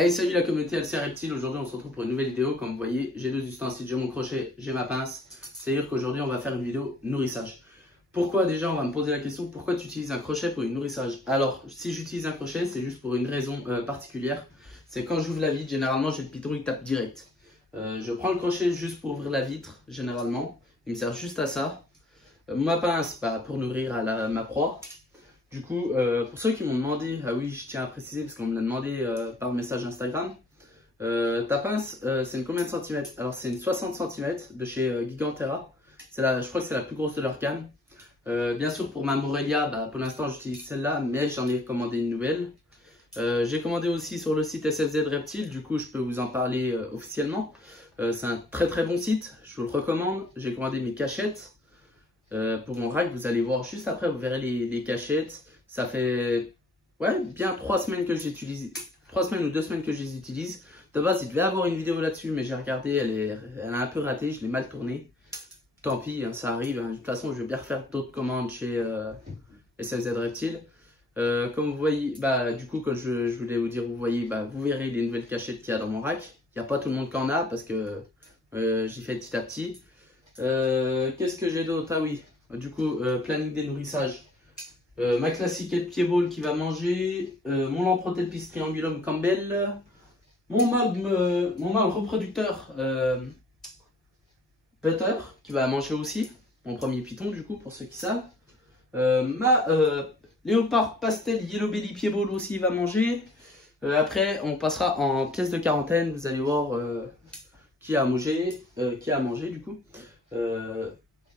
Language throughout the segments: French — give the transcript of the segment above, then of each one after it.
Hey, salut la communauté LCR Reptile. Aujourd'hui, on se retrouve pour une nouvelle vidéo. Comme vous voyez, j'ai deux ustensiles, j'ai mon crochet, j'ai ma pince. C'est-à-dire qu'aujourd'hui, on va faire une vidéo nourrissage. Pourquoi déjà, on va me poser la question, pourquoi tu utilises un crochet pour une nourrissage? Alors, si j'utilise un crochet, c'est juste pour une raison particulière. C'est quand j'ouvre la vitre, généralement, j'ai le piton, il tape direct. Je prends le crochet juste pour ouvrir la vitre, généralement. Il me sert juste à ça. Ma pince, pour nourrir à ma proie. Du coup, pour ceux qui m'ont demandé, ah oui, je tiens à préciser parce qu'on me l'a demandé par message Instagram, ta pince, c'est une combien de centimètres? Alors, c'est une 60 cm de chez Gigantera. Je crois que c'est la plus grosse de leur gamme. Bien sûr, pour ma Morelia, pour l'instant, j'utilise celle-là, mais j'en ai commandé une nouvelle. J'ai commandé aussi sur le site SFZ Reptile, du coup, je peux vous en parler officiellement. C'est un très bon site, je vous le recommande. J'ai commandé mes cachettes. Pour mon rack, vous allez voir juste après, vous verrez les cachettes. Ça fait bien 3 semaines que j'utilise, 3 semaines ou 2 semaines que je les utilise. De base, il devait avoir une vidéo là-dessus, mais j'ai regardé, elle a un peu raté, je l'ai mal tournée. Tant pis, hein, ça arrive. Hein. De toute façon, je vais bien refaire d'autres commandes chez SFZ Reptile. Comme vous voyez, du coup, comme je voulais vous dire, vous voyez, vous verrez les nouvelles cachettes qu'il y a dans mon rack. Il n'y a pas tout le monde qui en a parce que j'y fais petit à petit. Qu'est-ce que j'ai d'autre? Ah oui, du coup, planning des nourrissages. Ma classiquette pied-ball qui va manger. Mon Lamprotelpis triangulum Campbell. Mon mâle reproducteur Butter qui va manger aussi. Mon premier python, du coup, pour ceux qui savent. Ma léopard pastel yellow belly pied-ball aussi va manger. Après, on passera en pièce de quarantaine. Vous allez voir qui a mangé du coup.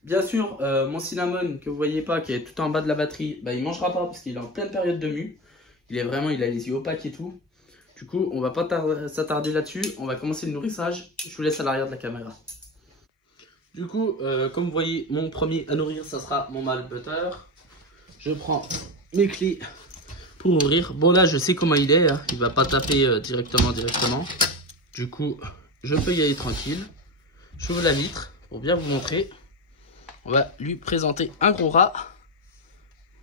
Bien sûr, mon cinnamon que vous voyez pas, qui est tout en bas de la batterie, il mangera pas parce qu'il est en pleine période de mue. Il a les yeux opaques et tout. Du coup, on va pas s'attarder là-dessus. On va commencer le nourrissage. Je vous laisse à l'arrière de la caméra. Du coup, comme vous voyez, mon premier à nourrir, ça sera mon mâle butter. Je prends mes clés pour ouvrir. Bon là, je sais comment il est. Hein. Il va pas taper directement. Du coup, je peux y aller tranquille. J'ouvre la vitre pour bien vous montrer. On va lui présenter un gros rat.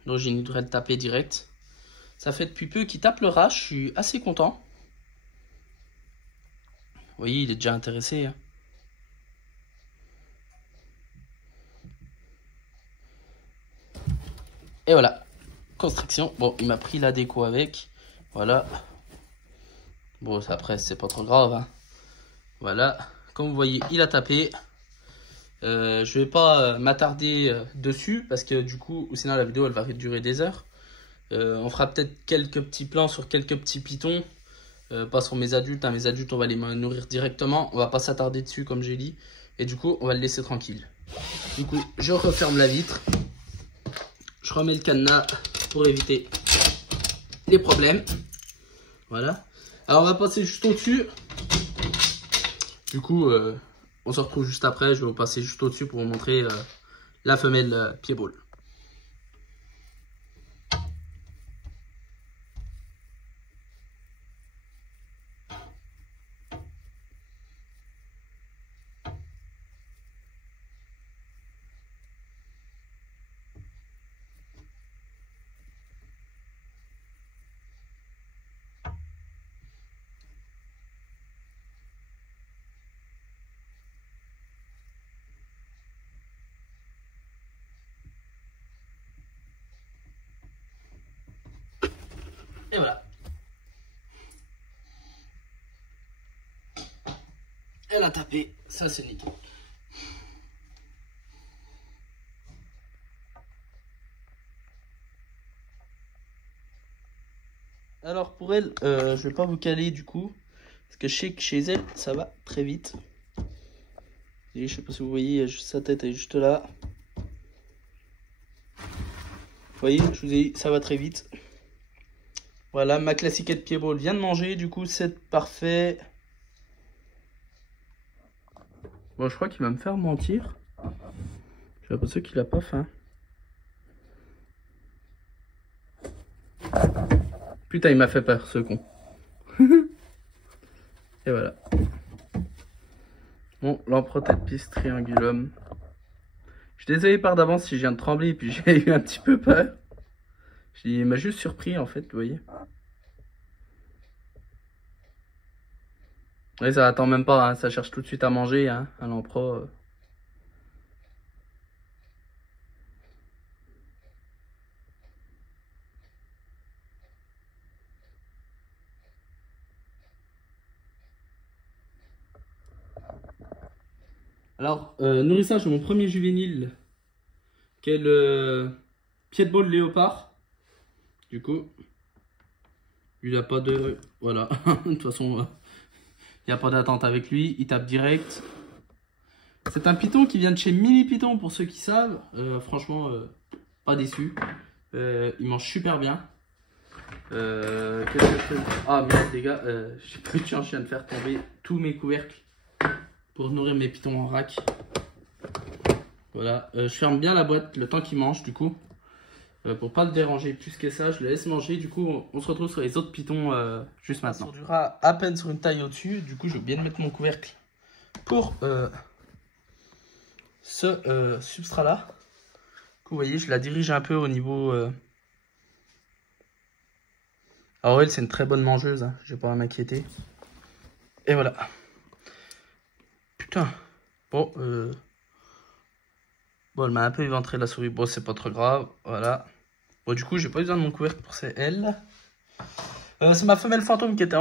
D'origine, il devrait le taper direct. Ça fait depuis peu qu'il tape le rat. Je suis assez content. Vous voyez, il est déjà intéressé. Hein. Et voilà. Construction. Bon, il m'a pris la déco avec. Voilà. Bon, après, c'est pas trop grave. Hein. Voilà. Comme vous voyez, il a tapé. Je vais pas m'attarder dessus parce que du coup, sinon la vidéo elle va durer des heures. On fera peut-être quelques petits plans sur quelques petits pitons, pas sur mes adultes. Hein. Mes adultes, on va les nourrir directement. On va pas s'attarder dessus comme j'ai dit. Et du coup, on va le laisser tranquille. Du coup, je referme la vitre. Je remets le cadenas pour éviter les problèmes. Voilà. Alors, on va passer juste au-dessus. Du coup, on se retrouve juste après. Je vais vous passer juste au-dessus pour vous montrer la femelle pied-ball. Et voilà. Elle a tapé, ça c'est nickel. Alors pour elle, je vais pas vous caler du coup, parce que je sais que chez elle, ça va très vite. Et je sais pas si vous voyez, sa tête est juste là. Vous voyez, je vous ai dit, ça va très vite. Voilà, ma classiquette pied-ball vient de manger, du coup c'est parfait. Bon, je crois qu'il va me faire mentir. J'ai l'impression qu'il a pas faim. Putain, il m'a fait peur, ce con. Et voilà. Bon, Lamprotelpis triangulum. Je suis désolé par d'avance si je viens de trembler et puis j'ai eu un petit peu peur. Il m'a juste surpris en fait, vous voyez. Oui, ça attend même pas, hein. Ça cherche tout de suite à manger, hein, à l'empro. Alors, nourrissage de mon premier juvénile, qui est le Pitbull léopard. Du coup, il n'a pas de... Voilà, de toute façon, il n'y a pas d'attente avec lui, il tape direct. C'est un python qui vient de chez Mini Python, pour ceux qui savent. Franchement, pas déçu. Il mange super bien. Qu'est-ce que je fais? Ah merde les gars, j'ai plus de chance, je viens de faire tomber tous mes couvercles pour nourrir mes pythons en vrac. Voilà, je ferme bien la boîte le temps qu'il mange du coup. Pour pas le déranger plus que ça, je le laisse manger. Du coup, on se retrouve sur les autres pythons juste maintenant. On durera à peine sur une taille au-dessus. Du coup, j'ai oublié de mettre mon couvercle pour ce substrat-là. Vous voyez, je la dirige un peu au niveau... Alors elle, c'est une très bonne mangeuse, hein. Je vais pas m'inquiéter. Et voilà. Putain. Bon, bon, elle m'a un peu éventré la souris. Bon, c'est pas trop grave. Voilà. Bon, du coup, j'ai pas besoin de mon couvercle pour ces ailes. C'est ma femelle fantôme qui était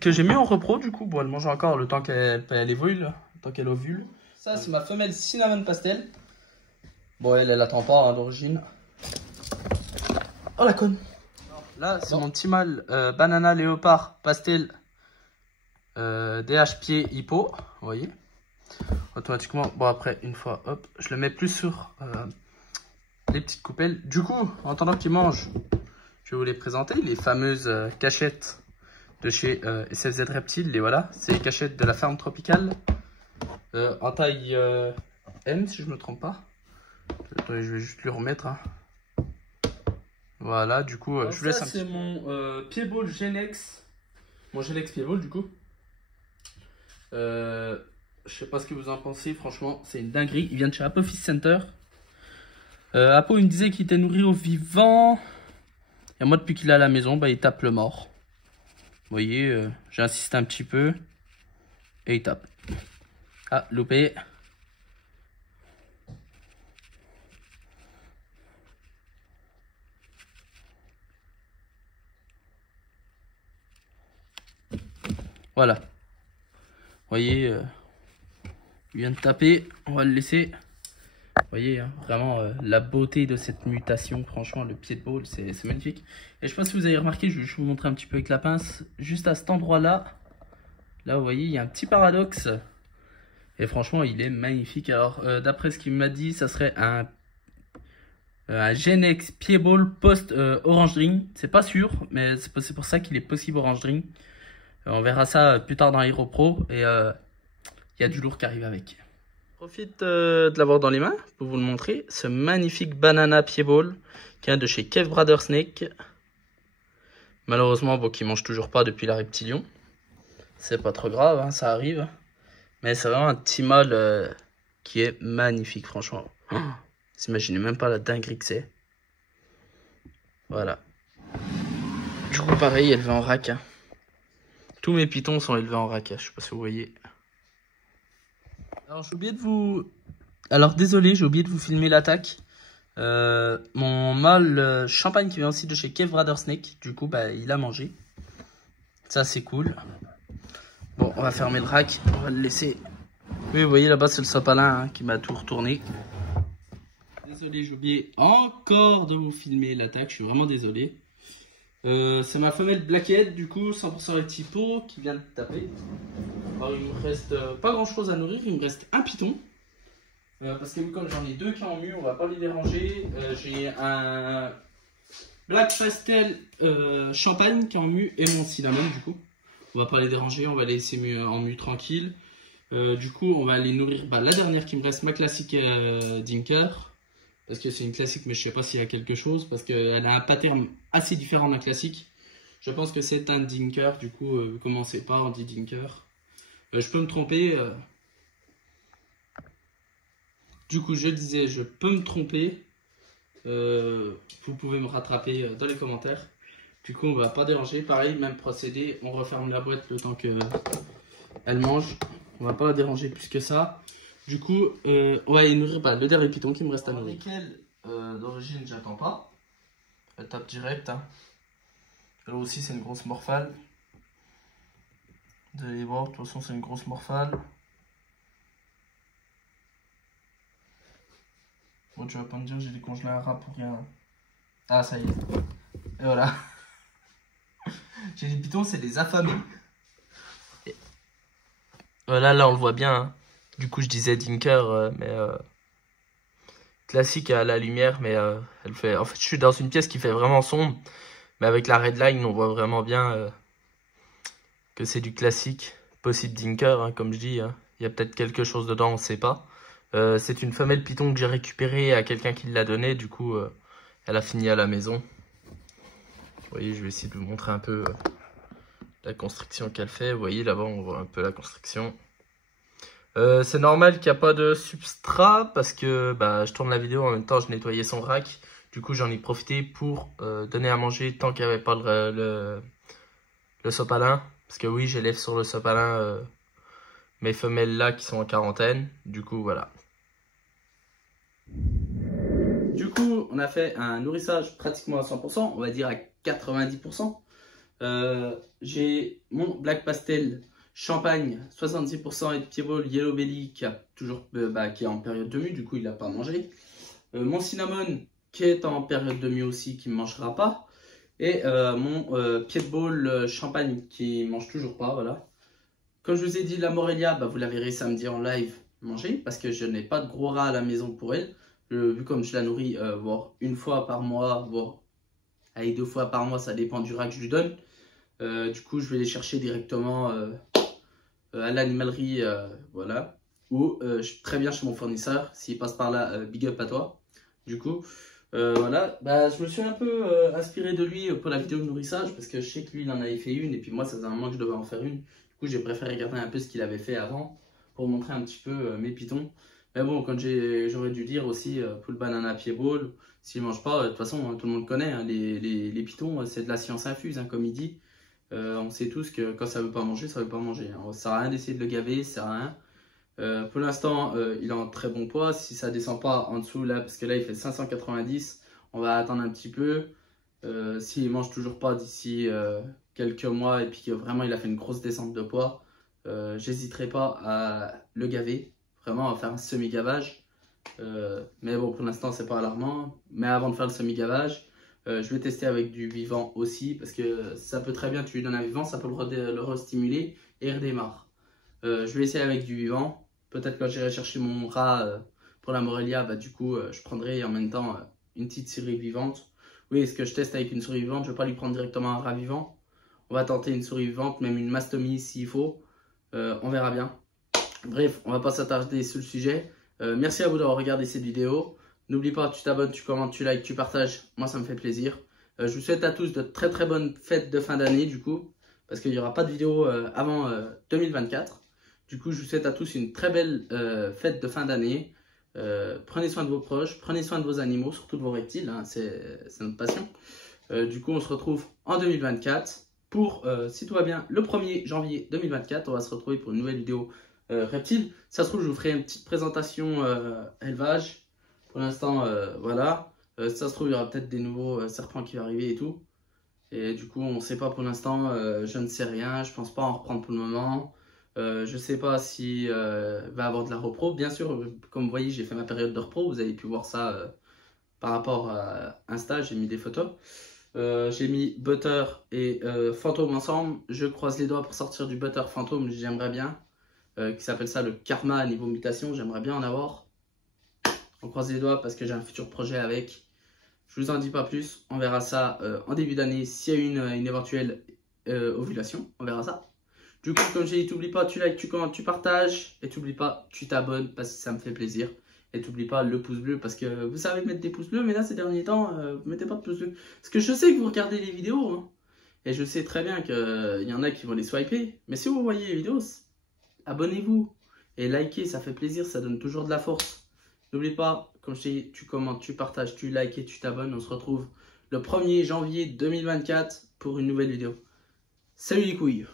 que j'ai mis en repro. Du coup, bon, elle mange encore le temps qu'elle évolue, le temps qu'elle ovule. Ça, c'est ma femelle cinnamon pastel. Bon, elle attend pas hein, d'origine. Oh la conne. Là, c'est mon petit mâle banana léopard pastel DH pied hippo. Vous voyez, automatiquement. Bon, après, une fois, hop, je le mets plus sur les petites coupelles. Du coup, en attendant qu'il mange, je vais vous les présenter. Les fameuses cachettes de chez SFZ Reptile. Les voilà, c'est les cachettes de la ferme tropicale. En taille M, si je ne me trompe pas. Attendez, je vais juste lui remettre. Hein. Voilà, du coup, je vous laisse un petit peu. C'est mon Piedball Genex. Mon Genex Piedball, du coup. Je sais pas ce que vous en pensez, franchement, c'est une dinguerie. Il vient de chez Apophis Center. Apo, il me disait qu'il était nourri au vivant. Et moi, depuis qu'il est à la maison, bah, il tape le mort. Vous voyez, j'insiste un petit peu. Et il tape. Ah, loupé. Voilà. Vous voyez, il vient de taper. On va le laisser. Vous voyez, hein, vraiment la beauté de cette mutation. Franchement, le Pitbull, c'est magnifique. Et je sais pas si vous avez remarqué, je vais vous montrer un petit peu avec la pince. Juste à cet endroit-là, là, vous voyez, il y a un petit paradoxe. Et franchement, il est magnifique. Alors, d'après ce qu'il m'a dit, ça serait un Genex Piedball post Orange Ring. C'est pas sûr, mais c'est pour ça qu'il est possible Orange Ring. On verra ça plus tard dans Hero Pro. Et il y a du lourd qui arrive avec. Je profite de l'avoir dans les mains pour vous le montrer. Ce magnifique banana Piedball qui vient de chez Kev Brother Snake. Malheureusement, bon, qui mange toujours pas depuis la Reptilion. C'est pas trop grave, hein, ça arrive. Mais c'est vraiment un petit mâle qui est magnifique, franchement. Oh, vous imaginez même pas la dinguerie que c'est. Voilà. Du coup, pareil, élevé en rack. Hein. Tous mes pythons sont élevés en rack. Je sais pas si vous voyez. Alors, j'ai oublié de vous... Alors, désolé, j'ai oublié de vous filmer l'attaque. Mon mâle champagne qui vient aussi de chez Kev Brother Snake. Du coup, bah, il a mangé. Ça, c'est cool. Bon, on va fermer le rack. On va le laisser. Oui, vous voyez, là-bas, c'est le sopalin hein, qui m'a tout retourné. Désolé, j'ai oublié encore de vous filmer l'attaque. Je suis vraiment désolé. C'est ma femelle Blackhead, du coup, 100% rectipo, qui vient de taper. Alors, il me reste pas grand chose à nourrir, il me reste un python. Parce que comme j'en ai deux qui ont mu, on va pas les déranger. J'ai un Black Pastel Champagne qui est en mu et mon cinnamon, du coup. On va pas les déranger, on va les laisser en mu tranquille. Du coup, on va aller nourrir la dernière qui me reste, ma classique Dinker. Parce que c'est une classique, mais je sais pas s'il y a quelque chose. Parce qu'elle a un pattern assez différent d'un classique. Je pense que c'est un Dinker. Du coup, commencez pas, on dit Dinker. Je peux me tromper. Du coup, je disais, je peux me tromper. Vous pouvez me rattraper dans les commentaires. Du coup, on va pas déranger. Pareil, même procédé. On referme la boîte le temps que Elle mange. On va pas la déranger plus que ça. Du coup, on va y nourrir le dernier python qui me reste à nourrir. Lesquels d'origine, j'attends pas. Elle tape direct. Hein. Elle aussi, c'est une grosse morphale. Vous allez voir, de toute façon, c'est une grosse morphale. Bon, tu vas pas me dire, j'ai décongelé un rat pour rien. Ah, ça y est. Et voilà. J'ai des pitons, c'est des affamés. Et... Voilà, là, on le voit bien. Hein. Du coup, je disais Dinker, mais... classique à la lumière, mais elle fait... En fait, je suis dans une pièce qui fait vraiment sombre. Mais avec la red line, on voit vraiment bien que c'est du classique. Possible Dinker, hein, comme je dis. Hein. Il y a peut-être quelque chose dedans, on ne sait pas. C'est une femelle python que j'ai récupérée à quelqu'un qui l'a donnée. Du coup, elle a fini à la maison. Vous voyez, je vais essayer de vous montrer un peu la construction qu'elle fait. Vous voyez, là-bas, on voit un peu la construction. C'est normal qu'il n'y a pas de substrat parce que je tourne la vidéo en même temps, je nettoyais son rack. Du coup, j'en ai profité pour donner à manger tant qu'il n'y avait pas le sopalin. Parce que oui, j'élève sur le sopalin mes femelles là qui sont en quarantaine. Du coup, voilà. Du coup, on a fait un nourrissage pratiquement à 100%, on va dire à 90%. J'ai mon Black Pastel Champagne 66% et de Pieball Yellow Belly qui, qui est en période de mue, du coup il n'a pas mangé. Mon Cinnamon qui est en période de mue aussi, qui ne mangera pas. Et mon Pieball Champagne qui ne mange toujours pas, voilà. Comme je vous ai dit, la Morelia, vous la verrez samedi en live manger parce que je n'ai pas de gros rats à la maison pour elle. Vu comme je la nourris, voire une fois par mois, voire allez, 2 fois par mois, ça dépend du rat que je lui donne. Du coup, je vais les chercher directement à l'animalerie, voilà. Ou je suis très bien chez mon fournisseur. S'il passe par là, big up à toi. Du coup, voilà. Je me suis un peu inspiré de lui pour la vidéo de nourrissage parce que je sais que lui, il en avait fait une et puis moi, ça faisait un moment que je devais en faire une. Du coup, j'ai préféré regarder un peu ce qu'il avait fait avant pour montrer un petit peu mes pitons. Mais bon, quand j'aurais dû dire aussi pour le banana pieball, s'il ne mange pas, de toute façon, hein, tout le monde connaît, hein, les pitons, c'est de la science infuse, hein, comme il dit. On sait tous que quand ça ne veut pas manger, ça ne veut pas manger. Hein. Ça ne sert à rien d'essayer de le gaver, ça sert à rien. Pour l'instant, il est en très bon poids. Si ça ne descend pas en dessous, là, parce que là, il fait 590, on va attendre un petit peu. S'il ne mange toujours pas d'ici quelques mois et puis que vraiment il a fait une grosse descente de poids, j'hésiterai pas à le gaver, vraiment à faire un semi-gavage. Mais bon, pour l'instant, c'est pas alarmant. Mais avant de faire le semi-gavage, je vais tester avec du vivant aussi parce que ça peut très bien, tu lui donnes un vivant, ça peut le restimuler et il redémarre. Je vais essayer avec du vivant. Peut-être quand j'irai chercher mon rat pour la Morelia, du coup, je prendrai en même temps une petite souris vivante. Oui, est-ce que je teste avec une souris vivante? Je ne vais pas lui prendre directement un rat vivant. On va tenter une souris vivante, même une mastomie s'il faut. On verra bien. Bref, on va pas s'attarder sur le sujet. Merci à vous d'avoir regardé cette vidéo. N'oublie pas, tu t'abonnes, tu commentes, tu likes, tu partages. Moi, ça me fait plaisir. Je vous souhaite à tous de très très bonnes fêtes de fin d'année, du coup. Parce qu'il n'y aura pas de vidéo avant 2024. Du coup, je vous souhaite à tous une très belle fête de fin d'année. Prenez soin de vos proches, prenez soin de vos animaux, surtout de vos reptiles. Hein, c'est notre passion. Du coup, on se retrouve en 2024. Pour, si tout va bien, le 1er janvier 2024, on va se retrouver pour une nouvelle vidéo reptile. Ça se trouve, je vous ferai une petite présentation élevage. Pour l'instant, voilà. Ça se trouve, il y aura peut-être des nouveaux serpents qui vont arriver et tout. Et du coup, on ne sait pas pour l'instant. Je ne sais rien. Je pense pas en reprendre pour le moment. Je ne sais pas si va avoir de la repro. Bien sûr, comme vous voyez, j'ai fait ma période de repro. Vous avez pu voir ça par rapport à Insta. J'ai mis des photos. J'ai mis Butter et Fantôme ensemble. Je croise les doigts pour sortir du Butter Fantôme. J'aimerais bien. Qui s'appelle ça le Karma à niveau mutation. J'aimerais bien en avoir. On croise les doigts parce que j'ai un futur projet avec. Je vous en dis pas plus. On verra ça en début d'année s'il y a une éventuelle ovulation. On verra ça. Du coup, comme j'ai dit, n'oublie pas, tu likes, tu commentes, tu partages. Et n'oublie pas, tu t'abonnes parce que ça me fait plaisir. Et n'oublie pas le pouce bleu parce que vous savez mettre des pouces bleus. Mais là, ces derniers temps, vous mettez pas de pouces bleus. Parce que je sais que vous regardez les vidéos. Hein, et je sais très bien qu'il y en a qui vont les swiper. Mais si vous voyez les vidéos, abonnez-vous. Et likez, ça fait plaisir, ça donne toujours de la force. N'oublie pas, comme je t'ai dit, tu commentes, tu partages, tu likes et tu t'abonnes. On se retrouve le 1er janvier 2024 pour une nouvelle vidéo. Salut les couilles!